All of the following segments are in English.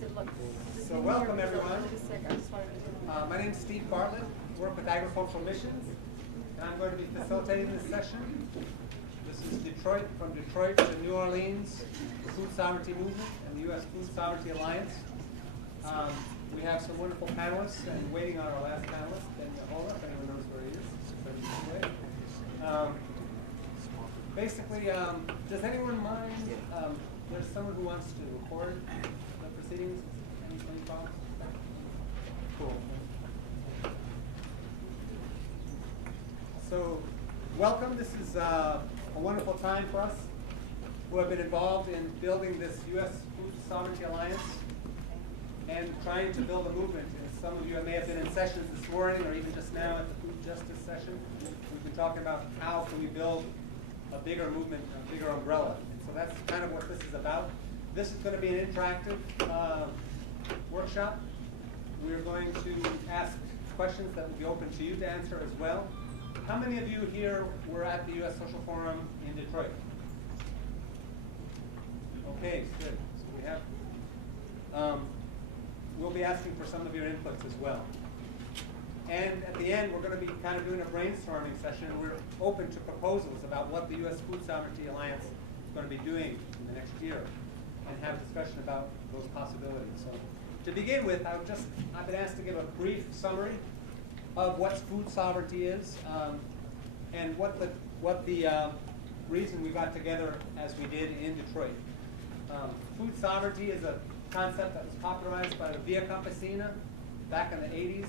because it looks. So welcome everyone. My name is Steve Bartlett. I work with Agricultural Missions, and I'm going to be facilitating this session. This is Detroit, from Detroit to New Orleans, the Food Sovereignty Movement and the U.S. Food Sovereignty Alliance. We have some wonderful panelists, and waiting on our last panelist, Ben Mahola, if anyone knows where he is. Basically, does anyone mind? There's someone who wants to record the proceedings. Any problems? Cool. So, welcome. This is a wonderful time for us who have been involved in building this U.S. Food Sovereignty Alliance and trying to build a movement. And some of you may have been in sessions this morning or even just now at the Food Justice session. We've been talking about how can we build a bigger movement, a bigger umbrella. And so that's kind of what this is about. This is going to be an interactive workshop. We're going to ask questions that will be open to you to answer as well. How many of you here were at the U.S. Social Forum in Detroit? Okay, good. So we have, we'll be asking for some of your inputs as well. And at the end, we're going to be kind of doing a brainstorming session. We're open to proposals about what the U.S. Food Sovereignty Alliance is going to be doing in the next year and have a discussion about those possibilities. So to begin with, I've been asked to give a brief summary of what food sovereignty is and what the reason we got together as we did in Detroit. Food sovereignty is a concept that was popularized by the Via Campesina back in the 80s.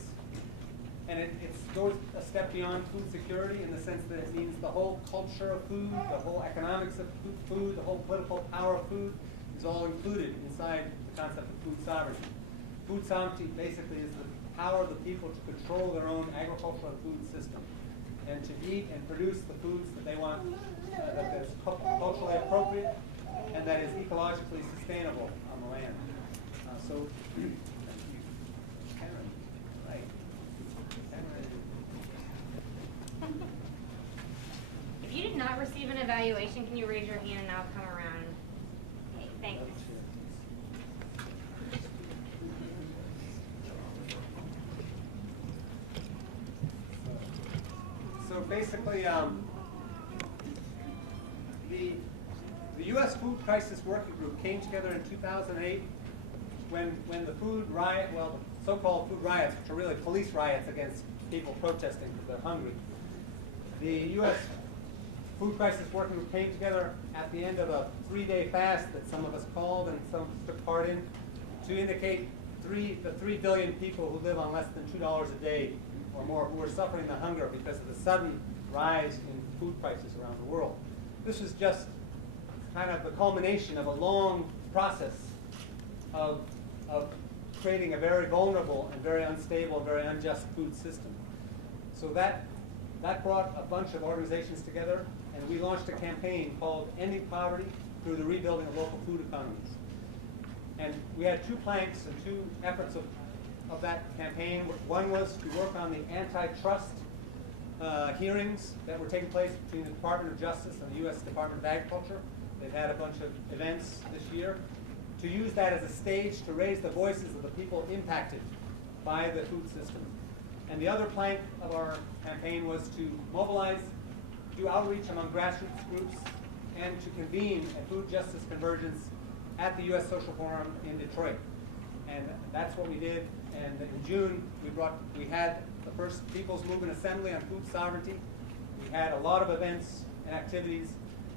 And it goes a step beyond food security in the sense that it means the whole culture of food, the whole economics of food, the whole political power of food is all included inside the concept of food sovereignty. Food sovereignty basically is the power of the people to control their own agricultural and food system and to eat and produce the foods that they want, that is culturally appropriate and that is ecologically sustainable on the land. If you did not receive an evaluation, can you raise your hand and I'll come around? Okay, thanks. So basically, the U.S. Food Crisis Working Group came together in 2008 when the food riot, well, the so-called food riots, which are really police riots against people protesting because they're hungry. The U.S. Food Crisis Working Group came together at the end of a 3-day fast that some of us called and some of us took part in to indicate the 3 billion people who live on less than $2 a day or more who are suffering the hunger because of the sudden rise in food prices around the world. This was just kind of the culmination of a long process of creating a very vulnerable and very unstable and very unjust food system. So that brought a bunch of organizations together, and we launched a campaign called Ending Poverty Through the Rebuilding of Local Food Economies. And we had 2 planks and 2 efforts of that campaign. One was to work on the antitrust hearings that were taking place between the Department of Justice and the U.S. Department of Agriculture. They've had a bunch of events this year to use that as a stage to raise the voices of the people impacted by the food system. And the other plank of our campaign was to mobilize, do outreach among grassroots groups, and to convene a food justice convergence at the U.S. Social Forum in Detroit. And that's what we did. And in June, we had the first People's Movement Assembly on food sovereignty. We had a lot of events and activities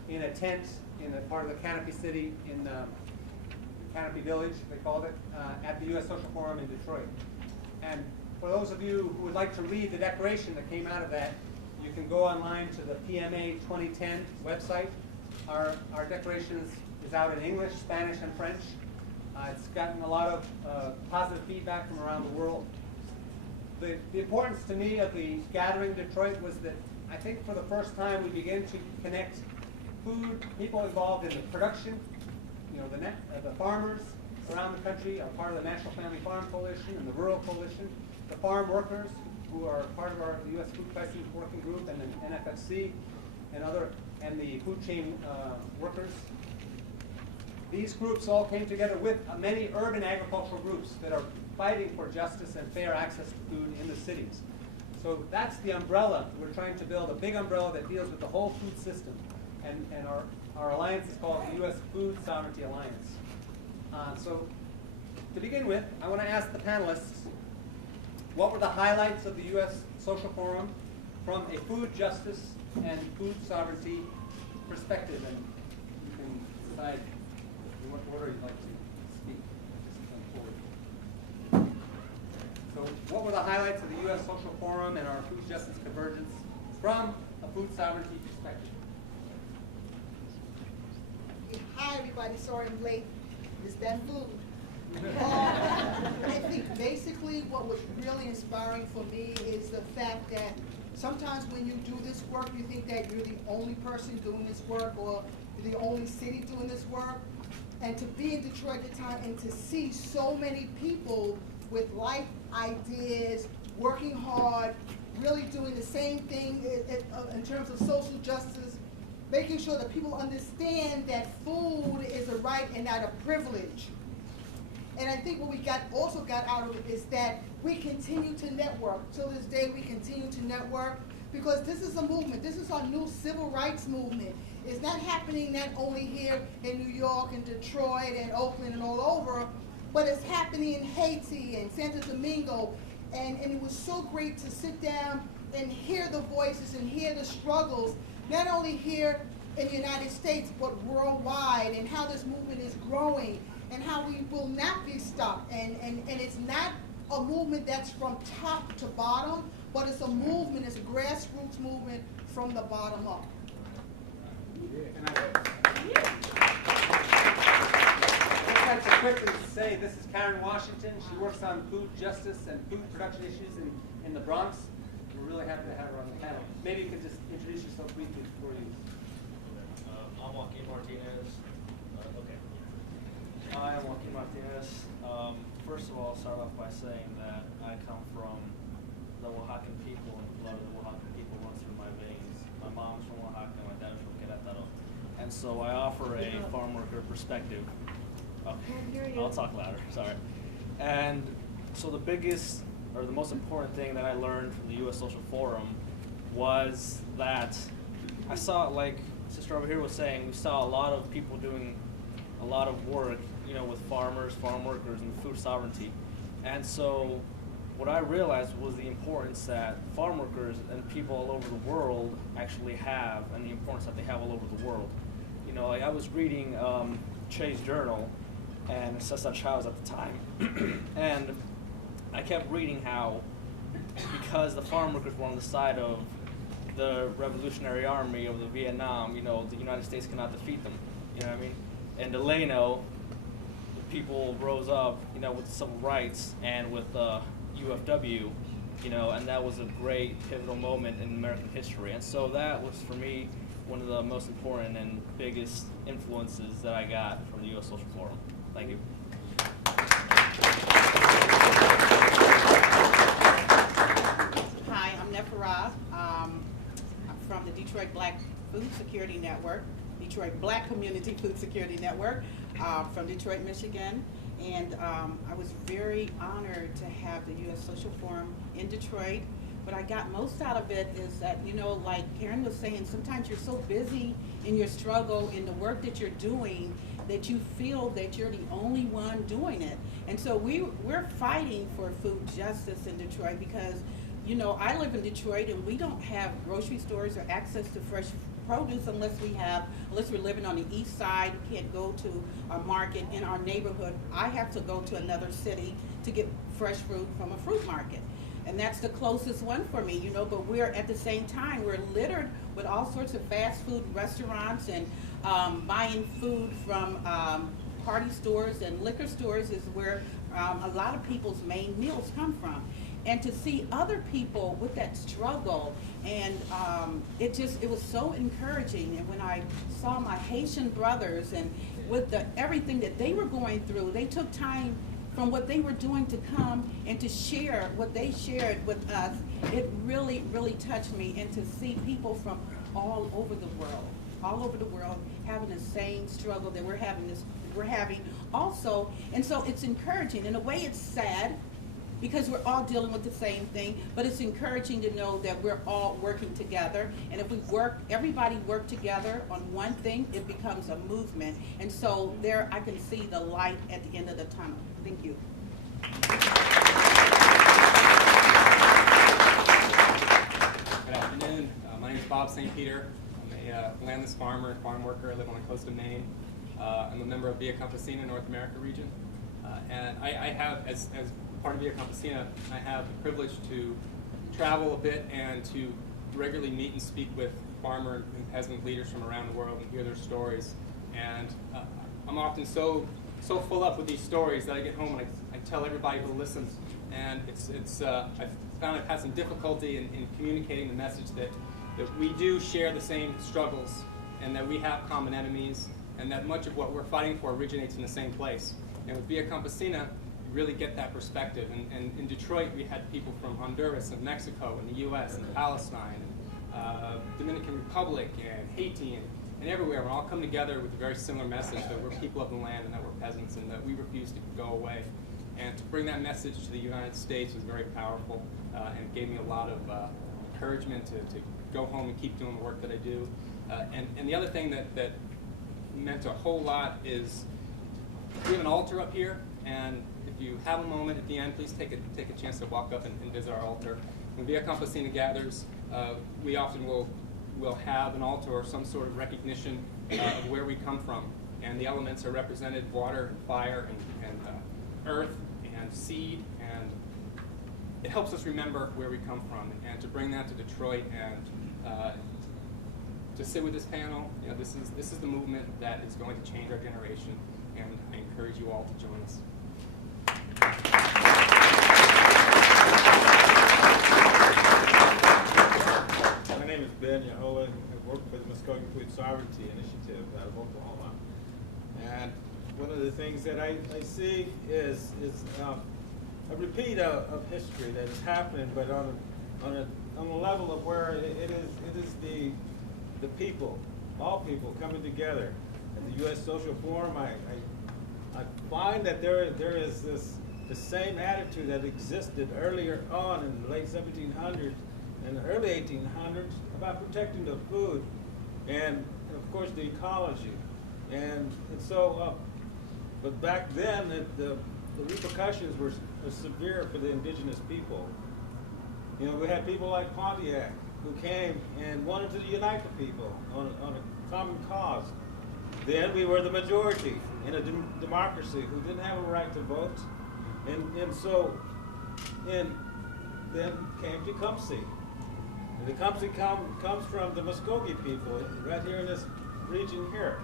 in a tent in a part of the Canopy City in Canopy Village, they called it, at the U.S. Social Forum in Detroit. And for those of you who would like to read the declaration that came out of that, you can go online to the PMA 2010 website. Our declaration is out in English, Spanish, and French. It's gotten a lot of positive feedback from around the world. The importance to me of the gathering in Detroit was that I think for the first time we begin to connect people involved in the production, the farmers around the country are part of the National Family Farm Coalition and the Rural Coalition, the farm workers who are part of our U.S. Food Crisis Working Group and the NFFC and the food chain workers. These groups all came together with many urban agricultural groups that are fighting for justice and fair access to food in the cities. So that's the umbrella. We're trying to build a big umbrella that deals with the whole food system. And our alliance is called the U.S. Food Sovereignty Alliance. So to begin with, I want to ask the panelists, what were the highlights of the U.S. Social Forum from a food justice and food sovereignty perspective? And you can decide in what order you'd like to speak. So what were the highlights of the U.S. Social Forum and our food justice convergence from a food sovereignty perspective? Hi everybody, sorry I'm late. It's that food. I think basically what was really inspiring for me is the fact that sometimes when you do this work, you think that you're the only person doing this work or you're the only city doing this work. And to be in Detroit at the time and to see so many people with life ideas, working hard, really doing the same thing in terms of social justice, making sure that people understand that food is a right and not a privilege. And I think what we also got out of it is that we continue to network. Till this day, we continue to network because this is a movement. This is our new civil rights movement. It's not happening not only here in New York and Detroit and Oakland and all over, but it's happening in Haiti and Santo Domingo. And it was so great to sit down and hear the voices and hear the struggles, not only here in the United States, but worldwide, and how this movement is growing and how we will not be stopped. And it's not a movement that's from top to bottom, but it's a movement, it's a grassroots movement from the bottom up. I'd like to quickly say this is Karen Washington. She works on food justice and food production issues in the Bronx. We're really happy to have her on the panel. Maybe you could just introduce yourself briefly before you. I'm Joaquin Martinez. Hi, I'm Joaquin Martinez. First of all, I'll start off by saying that I come from the Oaxacan people, and the blood of the Oaxacan people runs through my veins. My mom's from Oaxaca, my dad's from Querétaro. And so I offer a farm worker perspective. Oh, I'll talk louder, sorry. And so the biggest, or the most important thing that I learned from the U.S. Social Forum was that I saw, like Sister over here was saying, we saw a lot of people doing a lot of work, you know, with farmers, farm workers, and food sovereignty. And so what I realized was the importance that farm workers and people all over the world actually have, and the importance that they have all over the world. You know, like I was reading Che's journal, and Cesar Chavez at the time, and I kept reading how, because the farm workers were on the side of the Revolutionary Army of the Vietnam, you know, the United States cannot defeat them, you know what I mean? And Delano, the people rose up, you know, with civil rights and with UFW, you know, and that was a great pivotal moment in American history. And so that was, for me, one of the most important and biggest influences that I got from the U.S. Social Forum. Thank you. Hi, I'm Neferah. I'm from the Detroit Black Food Security Network, Detroit Black Community Food Security Network, from Detroit, Michigan. And I was very honored to have the U.S. Social Forum in Detroit. What I got most out of it is that, you know, like Karen was saying, sometimes you're so busy in your struggle, in the work that you're doing, that you feel that you're the only one doing it. And so we're fighting for food justice in Detroit because, you know, I live in Detroit and we don't have grocery stores or access to fresh produce unless we're living on the east side. We can't go to a market in our neighborhood. I have to go to another city to get fresh fruit from a fruit market. And that's the closest one for me, you know, but we're at the same time, we're littered with all sorts of fast food restaurants and buying food from party stores and liquor stores is where a lot of people's main meals come from. And to see other people with that struggle, and it was so encouraging. And when I saw my Haitian brothers and with everything that they were going through, they took time from what they were doing to come and to share what they shared with us. It really, really touched me. And to see people from all over the world having the same struggle that we're having also. And so it's encouraging. In a way, it's sad because we're all dealing with the same thing, but it's encouraging to know that we're all working together. And if everybody work together on one thing, it becomes a movement. And so there I can see the light at the end of the tunnel. Thank you. Good afternoon. My name is Bob St. Peter. I'm a landless farmer, farm worker. I live on the coast of Maine. I'm a member of Via Campesina North America region. And I have, as part of Via Campesina, I have the privilege to travel a bit and to regularly meet and speak with farmer and peasant leaders from around the world and hear their stories. And I'm often so full up with these stories that I get home and I tell everybody who listens. And I've found I've had some difficulty in communicating the message that we do share the same struggles and that we have common enemies and that much of what we're fighting for originates in the same place. And with Via Campesina, you really get that perspective. And in Detroit, we had people from Honduras and Mexico and the US and Palestine and Dominican Republic and Haiti and everywhere. We're all come together with a very similar message that we're people of the land and that we're peasants and that we refuse to go away. And to bring that message to the United States was very powerful and it gave me a lot of encouragement to go home and keep doing the work that I do. And the other thing that meant a whole lot is we have an altar up here, and if you have a moment at the end, please take a chance to walk up and visit our altar. When Via Campesina gathers, we often will have an altar or some sort of recognition of where we come from. And the elements are represented: water, and fire, and earth, and seed, and it helps us remember where we come from. And to bring that to Detroit and to sit with this panel, you know, this is the movement that is going to change our generation, and I encourage you all to join us. My name is Ben Yehoa. I work for the Muskogee Food Sovereignty Initiative out of Oklahoma. And one of the things that I see is a repeat of history that is happening, but on a level of where it is the people, all people coming together. At the U.S. Social Forum, I find that there is the same attitude that existed earlier on in the late 1700s and the early 1800s about protecting the food and of course the ecology. And so, but back then the repercussions were severe for the indigenous people. You know, we had people like Pontiac who came and wanted to unite the people on a common cause. Then we were the majority in a democracy who didn't have a right to vote. And so then came Tecumseh. And Tecumseh comes from the Muskogee people right here in this region here.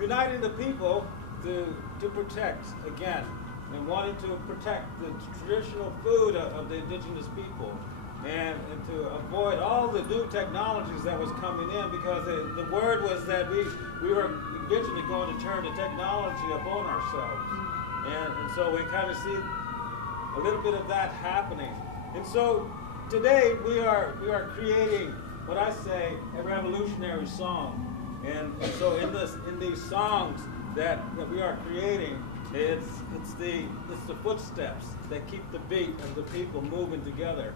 Uniting the people to protect, again, and wanting to protect the traditional food of the indigenous people. And to avoid all the new technologies that was coming in, because the word was that we were eventually going to turn the technology upon ourselves. And so we kind of see a little bit of that happening. And so today we are creating what I say a revolutionary song. And so in these songs that we are creating, it's the footsteps that keep the beat of the people moving together.